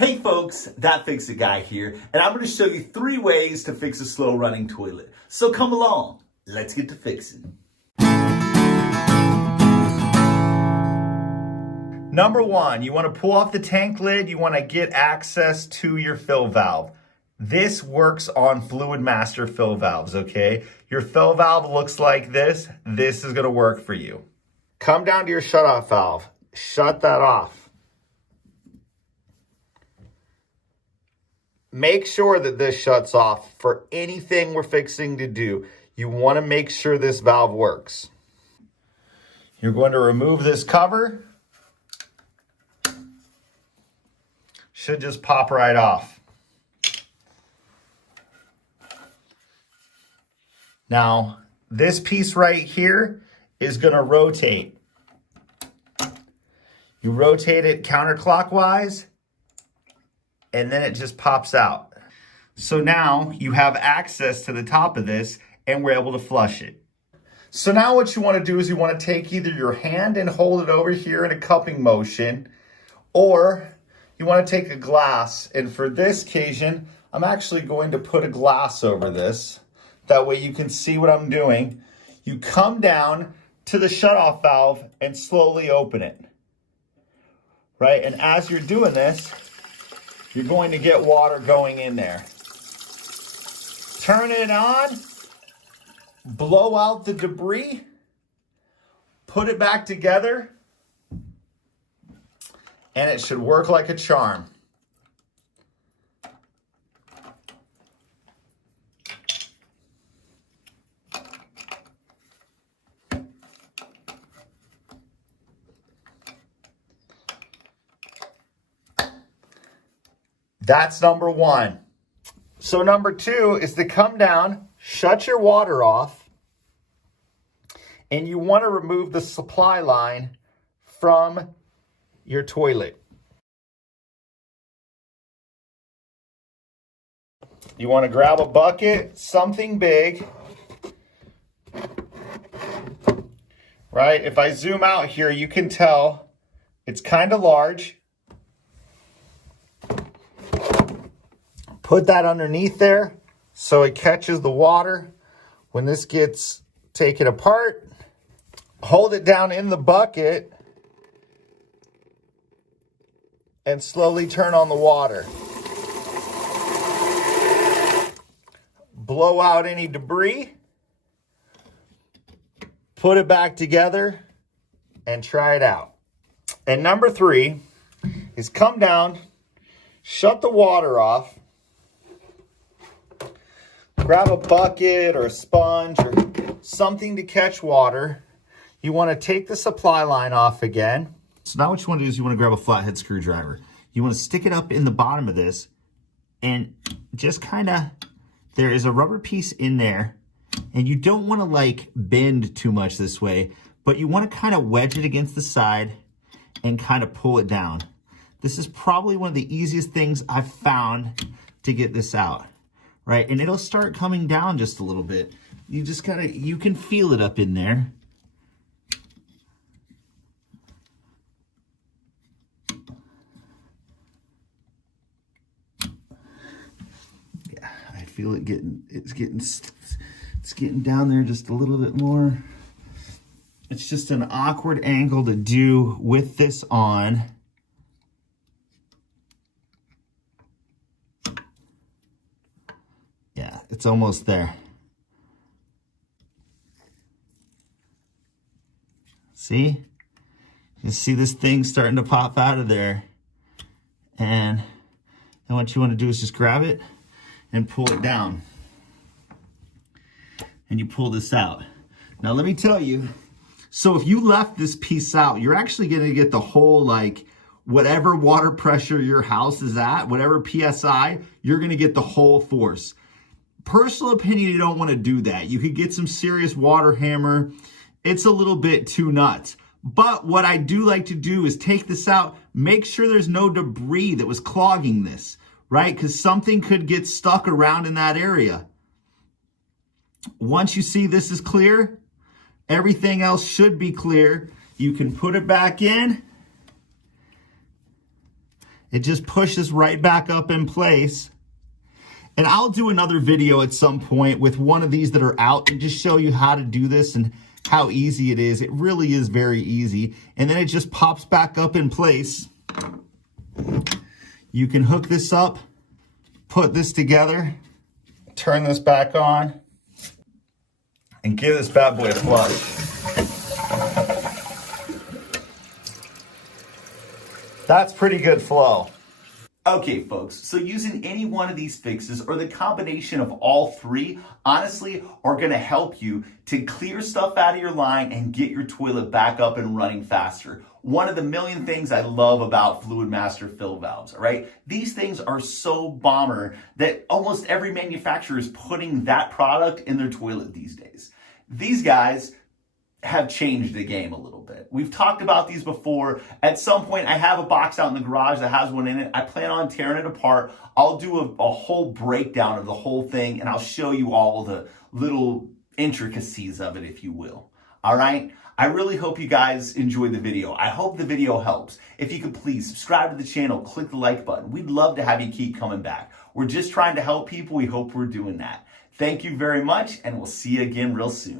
Hey folks, That Fix-It Guy here, and I'm going to show you 3 ways to fix a slow running toilet. So come along, let's get to fixing. Number 1, you want to pull off the tank lid, you want to get access to your fill valve. This works on Fluid Master fill valves, okay? Your fill valve looks like this. This is going to work for you. Come down to your shutoff valve. Shut that off. Make sure that this shuts off for anything we're fixing to do. You want to make sure this valve works. You're going to remove this cover. Should just pop right off. Now, this piece right here is going to rotate. You rotate it counterclockwise, and then it just pops out. So now you have access to the top of this, and we're able to flush it. So now what you want to do is you want to take either your hand and hold it over here in a cupping motion, or you want to take a glass. And for this occasion, I'm actually going to put a glass over this. That way you can see what I'm doing. You come down to the shutoff valve and slowly open it. Right? And as you're doing this, you're going to get water going in there. Turn it on, blow out the debris, put it back together, and it should work like a charm. That's number 1. So number 2 is to come down, shut your water off, and you want to remove the supply line from your toilet. You want to grab a bucket, something big, right? If I zoom out here, you can tell it's kind of large. Put that underneath there so it catches the water. When this gets taken apart, hold it down in the bucket and slowly turn on the water. Blow out any debris, put it back together, and try it out. And number 3 is come down, shut the water off, grab a bucket or a sponge or something to catch water. You want to take the supply line off again. So now what you want to do is you want to grab a flathead screwdriver. You want to stick it up in the bottom of this and just kind of, there is a rubber piece in there, and you don't want to like bend too much this way, but you want to kind of wedge it against the side and kind of pull it down. This is probably one of the easiest things I've found to get this out. Right, and it'll start coming down just a little bit. You just gotta, you can feel it up in there. Yeah, I feel it getting, it's getting down there just a little bit more. It's just an awkward angle to do with this on. Yeah, it's almost there. See? You see this thing starting to pop out of there. And what you want to do is just grab it and pull it down. And you pull this out. Now let me tell you, so if you left this piece out, you're actually going to get the whole, like, whatever water pressure your house is at, whatever PSI, you're going to get the whole force. Personal opinion, you don't want to do that. You could get some serious water hammer. It's a little bit too nuts. But what I do like to do is take this out, make sure there's no debris that was clogging this, right? Because something could get stuck around in that area. Once you see this is clear, everything else should be clear. You can put it back in it just pushes right back up in place. And I'll do another video at some point with one of these that are out and just show you how to do this and how easy it is. It really is very easy. And then it just pops back up in place. You can hook this up, put this together, turn this back on, and give this bad boy a flush. That's pretty good flow. Okay, folks, so using any one of these fixes or the combination of all three, honestly, are going to help you to clear stuff out of your line and get your toilet back up and running faster. One of the million things I love about Fluid Master fill valves, all right? These things are so bomber that almost every manufacturer is putting that product in their toilet these days. These guys have changed the game a little bit. We've talked about these before. At some point, I have a box out in the garage that has one in it. I plan on tearing it apart. I'll do a whole breakdown of the whole thing, and I'll show you all the little intricacies of it, if you will. All right? I really hope you guys enjoyed the video. I hope the video helps. If you could please subscribe to the channel, click the like button. We'd love to have you keep coming back. We're just trying to help people. We hope we're doing that. Thank you very much, and we'll see you again real soon.